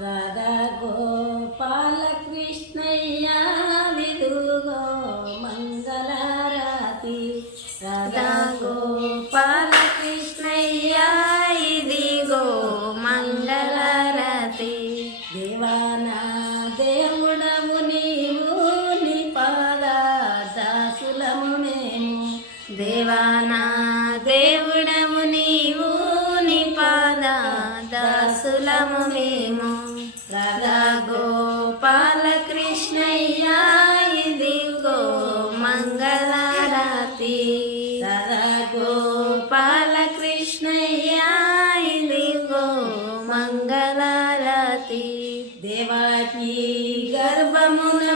రాధా గోపాల కృష్ణయ్య విదుగో మంగళారతి. రాధా గోపాల కృష్ణయ్య ఇదిగో మంగళారతి. దేవానా దేవుడము నీవు నీ పాద దాసులము మేము. దేవానా దేవుడము నీవు నీ పాద దాసులము మేము. రాధా గోపాల కృష్ణయ్య ఇదిగో మంగళారతి. రాధా గోపాల కృష్ణయ్య ఇదిగో మంగళారతి. దేవాకి గర్భమున